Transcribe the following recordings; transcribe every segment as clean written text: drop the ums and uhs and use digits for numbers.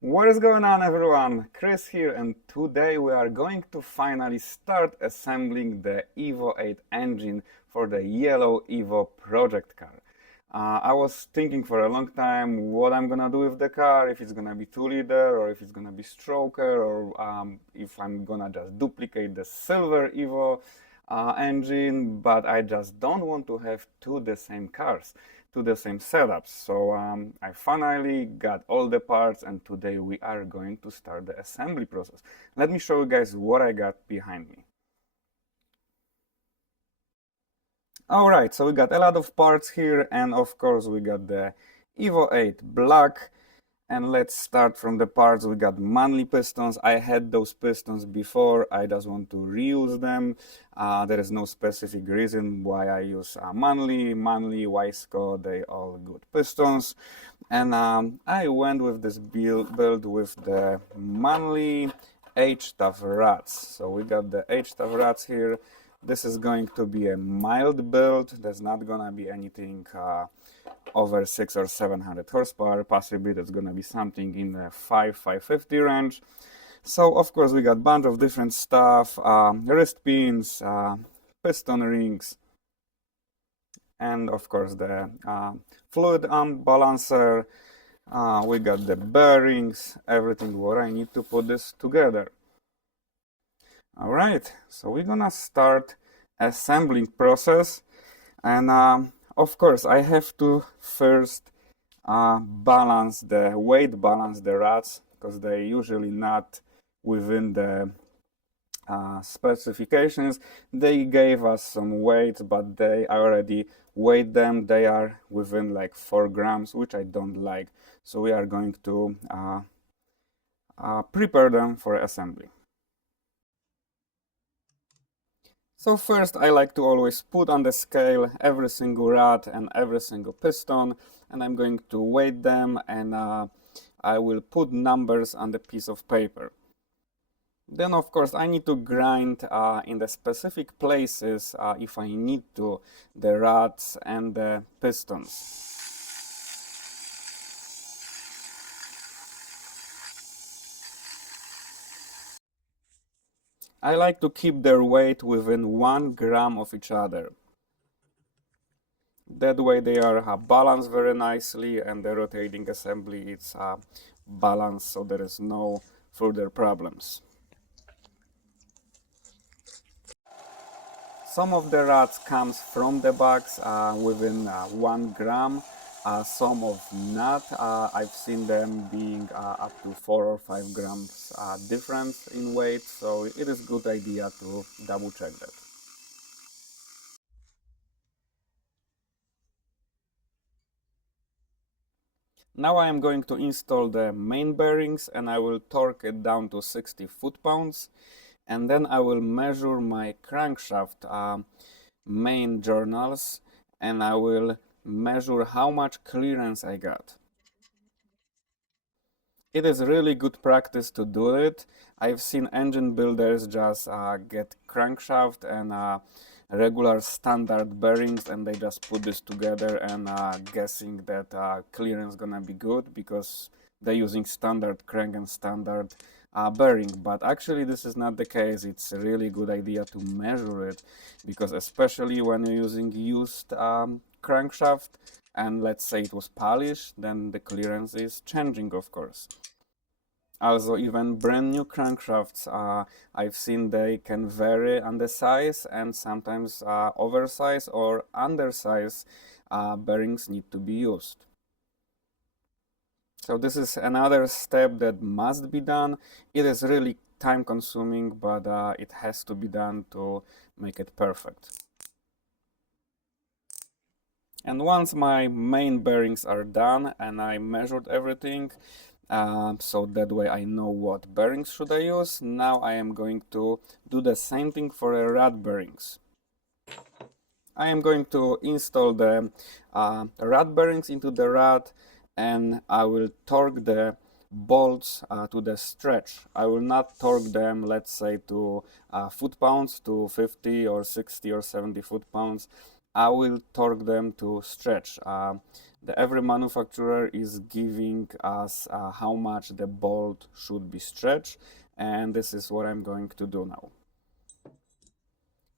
What is going on, everyone? Chris here, and today we are going to finally start assembling the EVO 8 engine for the yellow EVO project car. I was thinking for a long time what I'm gonna do with the car, if it's gonna be 2-liter or if it's gonna be stroker, or if I'm gonna just duplicate the silver EVO engine, but I just don't want to have two the same cars, to the same setups. So I finally got all the parts, and today we are going to start the assembly process. Let me show you guys what I got behind me. Alright, so we got a lot of parts here, and of course we got the EVO 8 black. And let's start from the parts. We got manly pistons. I had those pistons before. I just want to reuse them. There is no specific reason why I use manly, Wiseco. They all good pistons. And I went with this build with the manly H-Tough rats. So we got the H-Tough rats here. This is going to be a mild build. There's not gonna be anything over 600 or 700 horsepower. Possibly that's gonna be something in the 550 range. So of course we got a bunch of different stuff, wrist pins, piston rings, and of course the fluid balancer. We got the bearings, everything what I need to put this together. All right, so we're gonna start assembling process, and of course I have to first balance the rats, because they usually not within the specifications. They gave us some weights, but they already weighed them. They are within like 4 grams, which I don't like. So we are going to prepare them for assembly. So first I like to always put on the scale every single rod and every single piston, and I'm going to weight them, and I will put numbers on the piece of paper. Then of course I need to grind in the specific places, if I need to, the rods and the pistons. I like to keep their weight within 1 gram of each other. That way they are balanced very nicely, and the rotating assembly is balanced, so there is no further problems. Some of the rods comes from the box within 1 gram, some of not. I've seen them being up to 4 or 5 grams difference in weight, so it is a good idea to double check that. Now I am going to install the main bearings, and I will torque it down to 60 foot-pounds, and then I will measure my crankshaft main journals, and I will measure how much clearance I got. It is really good practice to do it. I've seen engine builders just get crankshaft and regular standard bearings, and they just put this together and guessing that clearance gonna be good because they're using standard crank and standard bearing. But actually this is not the case. It's a really good idea to measure it, because especially when you're using used crankshaft, and let's say it was polished, then the clearance is changing, of course. Also, even brand new crankshafts, I've seen they can vary on the size, and sometimes oversized or undersized bearings need to be used. So this is another step that must be done. It is really time consuming, but it has to be done to make it perfect. And once my main bearings are done and I measured everything, so that way I know what bearings should I use. Now I am going to do the same thing for the rod bearings. I am going to install the rod bearings into the rod, and I will torque the bolts to the stretch. I will not torque them, let's say, to foot-pounds, to 50 or 60 or 70 foot-pounds. I will torque them to stretch. Every manufacturer is giving us how much the bolt should be stretched, and this is what I'm going to do now.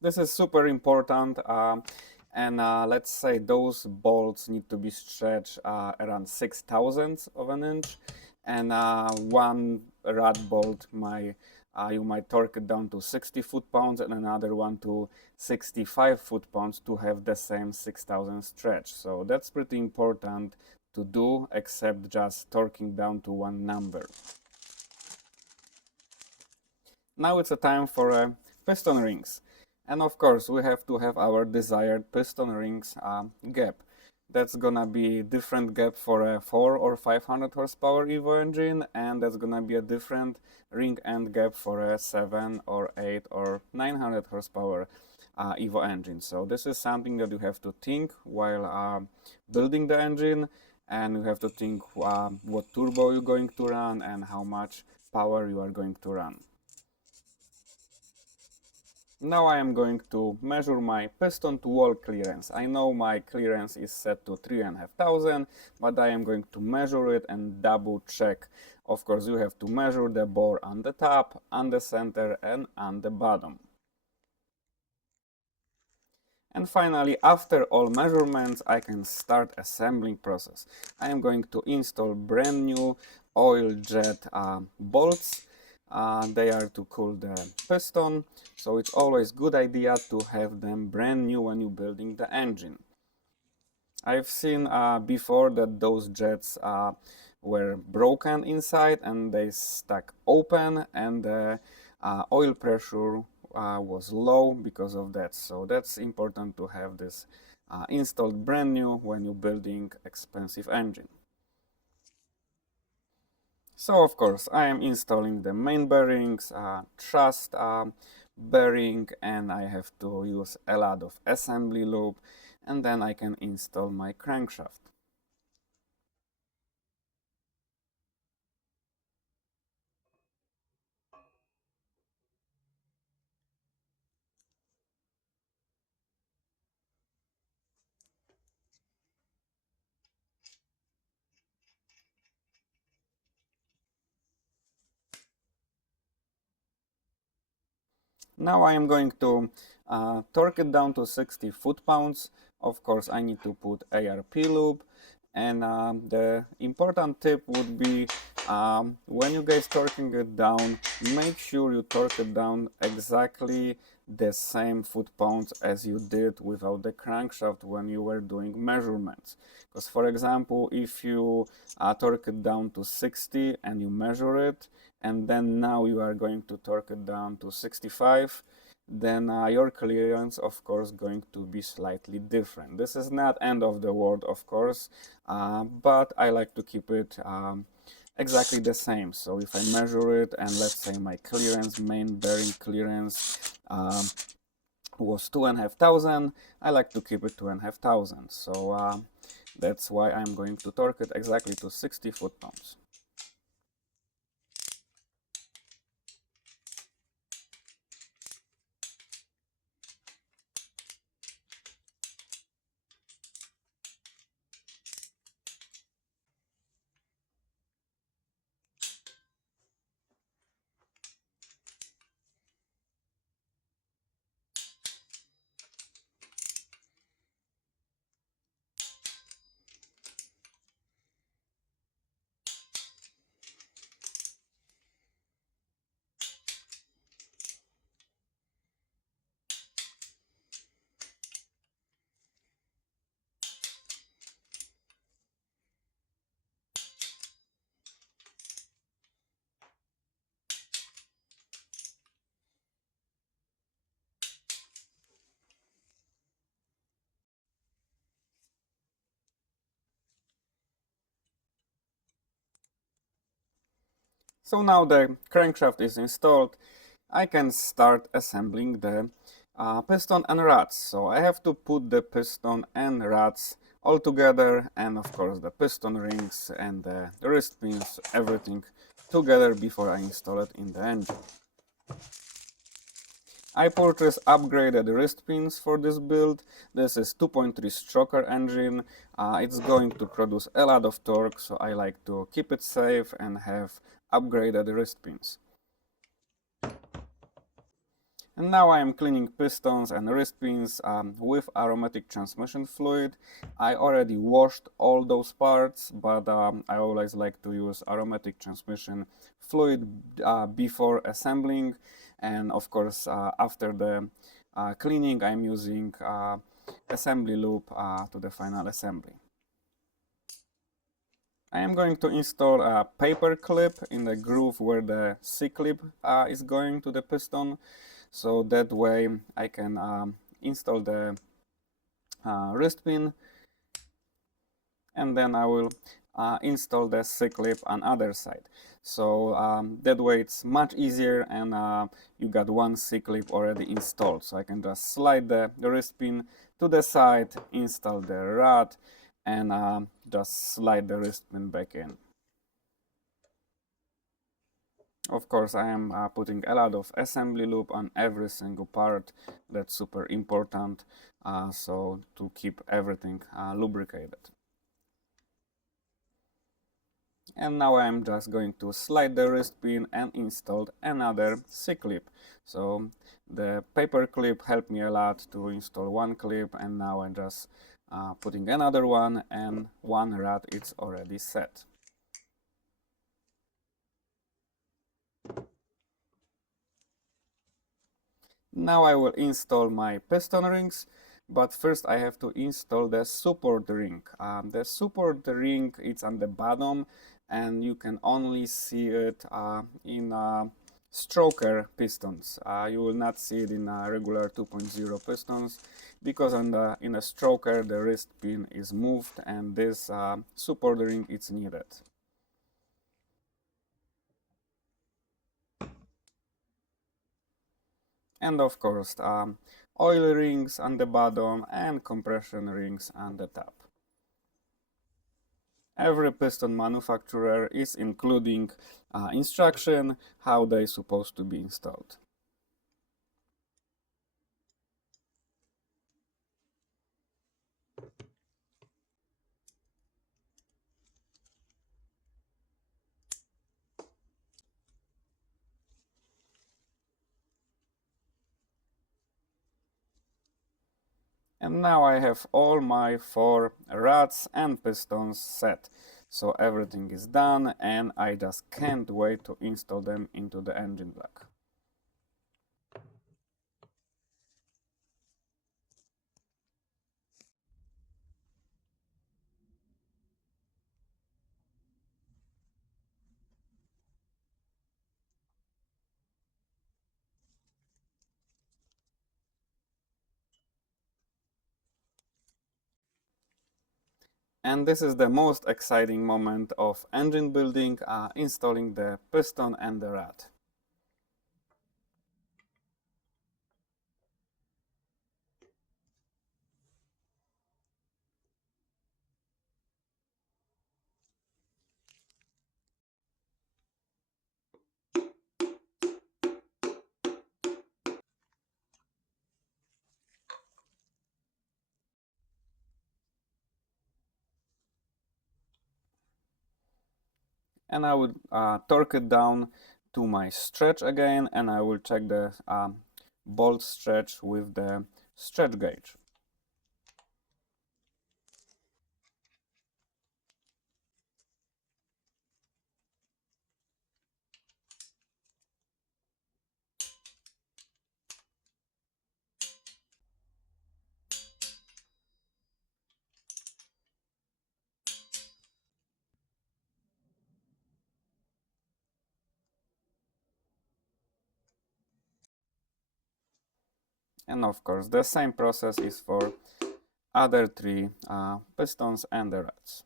This is super important, and let's say those bolts need to be stretched around 6/1000 of an inch, and one rad bolt you might torque it down to 60 foot-pounds and another one to 65 foot-pounds to have the same 6,000 stretch. So that's pretty important to do, except just torquing down to one number. Now it's a time for piston rings. And of course, we have to have our desired piston rings gap. That's gonna be different gap for a 4 or 500 horsepower EVO engine, and that's gonna be a different ring end gap for a 7 or 8 or 900 horsepower EVO engine. So this is something that you have to think while building the engine, and you have to think what turbo you're going to run and how much power you are going to run. Now I am going to measure my piston to wall clearance. I know my clearance is set to 3,500, but I am going to measure it and double check. Of course, you have to measure the bore on the top, on the center, and on the bottom. And finally, after all measurements, I can start assembling process. I am going to install brand new oil jet bolts. They are to cool the piston, so it's always good idea to have them brand new when you're building the engine. I've seen before that those jets were broken inside and they stuck open, and the oil pressure was low because of that. So that's important to have this installed brand new when you're building expensive engine. So of course I am installing the main bearings, thrust bearing, and I have to use a lot of assembly loop, and then I can install my crankshaft. Now I am going to torque it down to 60 foot-pounds. Of course, I need to put ARP loop, and the important tip would be when you guys torquing it down, make sure you torque it down exactly the same foot-pounds as you did without the crankshaft when you were doing measurements. Because for example, if you torque it down to 60 and you measure it, and then now you are going to torque it down to 65, then your clearance of course going to be slightly different. This is not end of the world, of course, but I like to keep it exactly the same. So if I measure it and let's say my clearance, main bearing clearance was 2,500, I like to keep it 2,500. So that's why I'm going to torque it exactly to 60 foot-pounds. So now the crankshaft is installed, I can start assembling the piston and rods. So I have to put the piston and rods all together, and of course the piston rings and the wrist pins, everything together before I install it in the engine. I purchased upgraded wrist pins for this build. This is 2.3 stroker engine. It's going to produce a lot of torque, so I like to keep it safe and have upgraded wrist pins. And now I am cleaning pistons and wrist pins with aromatic transmission fluid. I already washed all those parts, but I always like to use aromatic transmission fluid before assembling. And of course, after the cleaning, I'm using assembly loop to the final assembly. I am going to install a paper clip in the groove where the C-clip is going to the piston. So that way I can install the wrist pin, and then I will install the C-clip on other side. So that way it's much easier, and you got one C-clip already installed. So I can just slide the wrist pin to the side, install the rod, and just slide the wrist pin back in. Of course, I am putting a lot of assembly loop on every single part. That's super important, so to keep everything lubricated. And now I'm just going to slide the wrist pin and install another C-clip. So the paper clip helped me a lot to install one clip, and now I'm just putting another one, and one rod is already set. Now I will install my piston rings, but first I have to install the support ring. The support ring is on the bottom, and you can only see it in stroker pistons. You will not see it in regular 2.0 pistons, because in a stroker the wrist pin is moved, and this support ring is needed. And of course, oil rings on the bottom and compression rings on the top. Every piston manufacturer is including instruction how they're supposed to be installed. And now I have all my 4 rods and pistons set. So everything is done, and I just can't wait to install them into the engine block. And this is the most exciting moment of engine building, installing the piston and the rod. And I would torque it down to my stretch again, and I will check the bolt stretch with the stretch gauge. And of course, the same process is for other 3 pistons and the rods.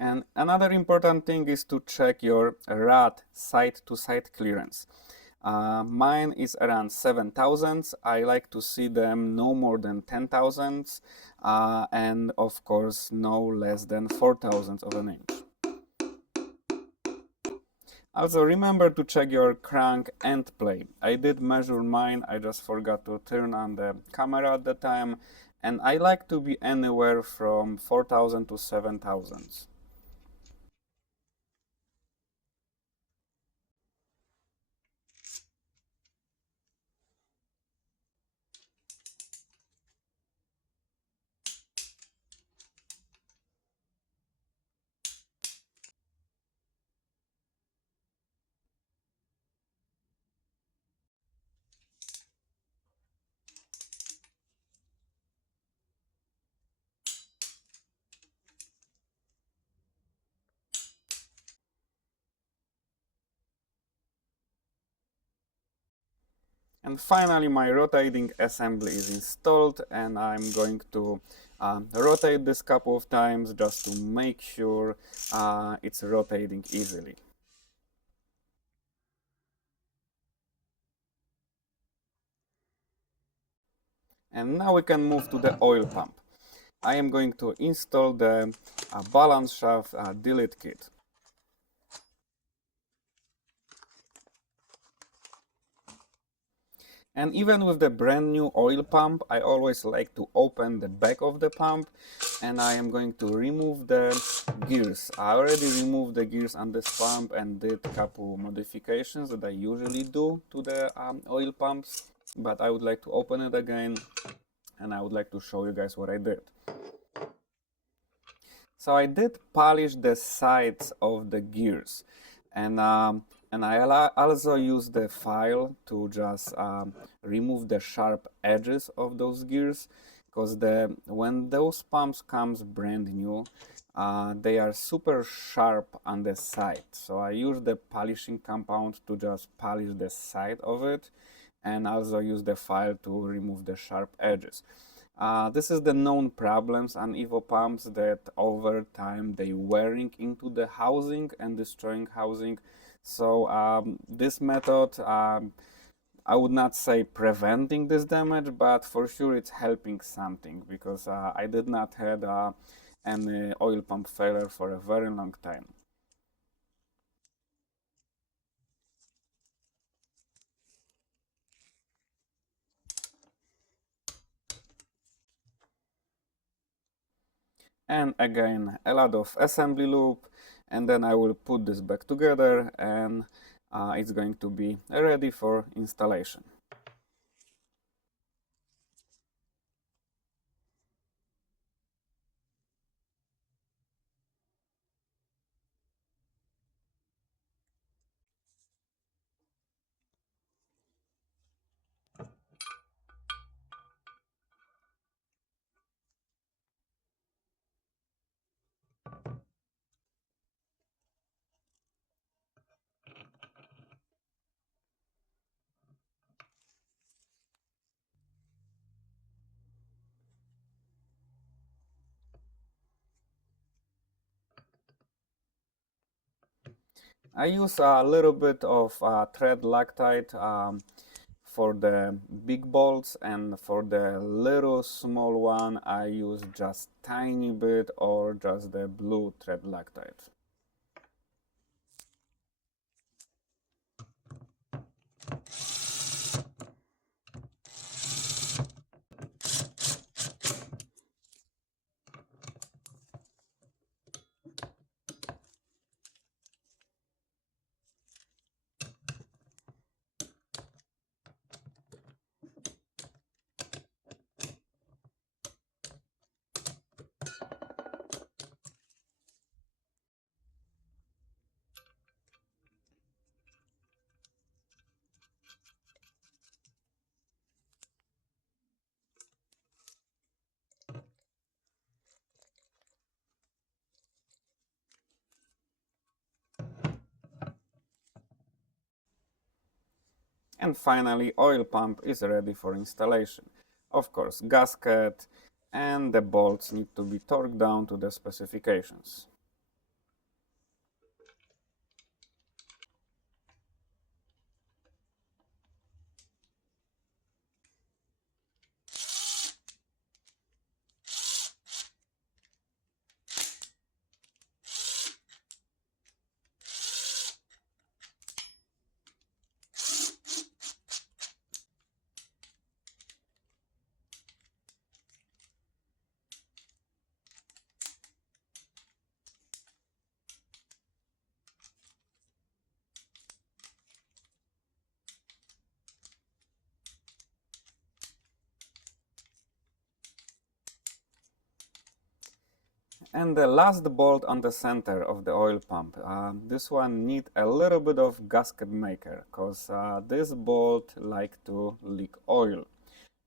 And another important thing is to check your rod side-to-side clearance. Mine is around 7,000. I like to see them no more than 10,000 and of course no less than 4,000 of an inch. Also remember to check your crank end play. I did measure mine, I just forgot to turn on the camera at the time, and I like to be anywhere from 4,000 to 7,000. And finally my rotating assembly is installed, and I'm going to rotate this couple of times just to make sure it's rotating easily. And now we can move to the oil pump. I am going to install the balance shaft delete kit. And even with the brand new oil pump, I always like to open the back of the pump, and I am going to remove the gears. I already removed the gears on this pump and did a couple modifications that I usually do to the oil pumps, but I would like to open it again, and I would like to show you guys what I did. So I did polish the sides of the gears, and I also used the file to just remove the sharp edges of those gears, because when those pumps comes brand new, they are super sharp on the side. So I used the polishing compound to just polish the side of it, and also use the file to remove the sharp edges. This is the known problems on EVO pumps, that over time they wearing into the housing and destroying housing. So this method, I would not say preventing this damage, but for sure it's helping something, because I did not had any oil pump failure for a very long time. And again a lot of assembly loop, and then I will put this back together, and it's going to be ready for installation. I use a little bit of thread Loctite for the big bolts, and for the little small one I use just tiny bit or just the blue thread Loctite. And finally, oil pump is ready for installation. Of course, gasket and the bolts need to be torqued down to the specifications. And the last bolt on the center of the oil pump. This one need a little bit of gasket maker, because this bolt like to leak oil.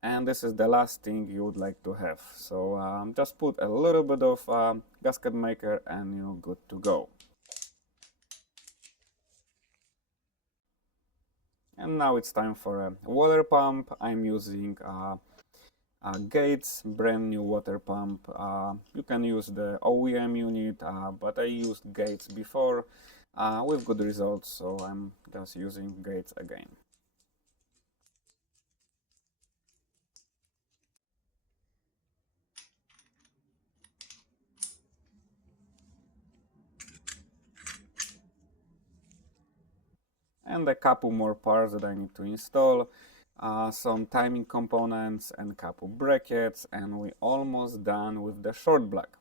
And this is the last thing you would like to have. So just put a little bit of gasket maker and you're good to go. And now it's time for a water pump. I'm using Gates brand new water pump. You can use the OEM unit, but I used Gates before with good results, so I'm just using Gates again. And a couple more parts that I need to install. Some timing components and couple brackets, and we're almost done with the short block.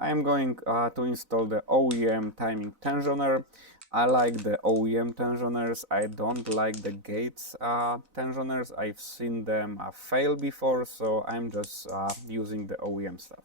I am going to install the OEM timing tensioner. I like the OEM tensioners. I don't like the Gates tensioners. I've seen them fail before, so I'm just using the OEM stuff.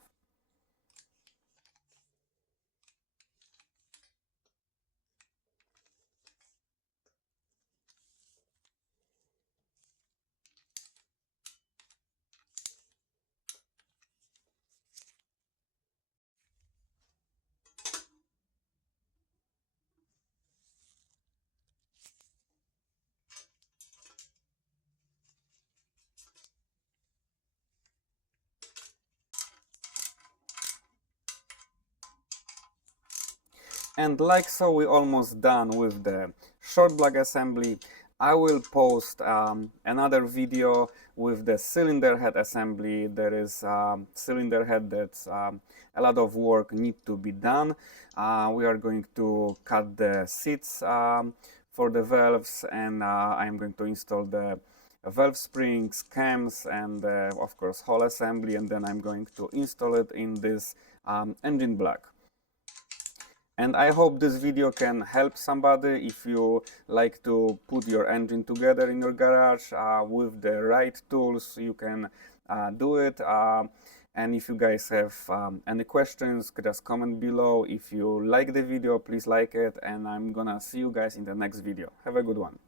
And like so, we're almost done with the short block assembly. I will post another video with the cylinder head assembly. There is cylinder head that's a lot of work need to be done. We are going to cut the seats for the valves, and I'm going to install the valve springs, cams, and of course whole assembly, and then I'm going to install it in this engine block. And I hope this video can help somebody if you like to put your engine together in your garage with the right tools. You can do it. And if you guys have any questions, just comment below. If you like the video, please like it, and I'm gonna see you guys in the next video. Have a good one.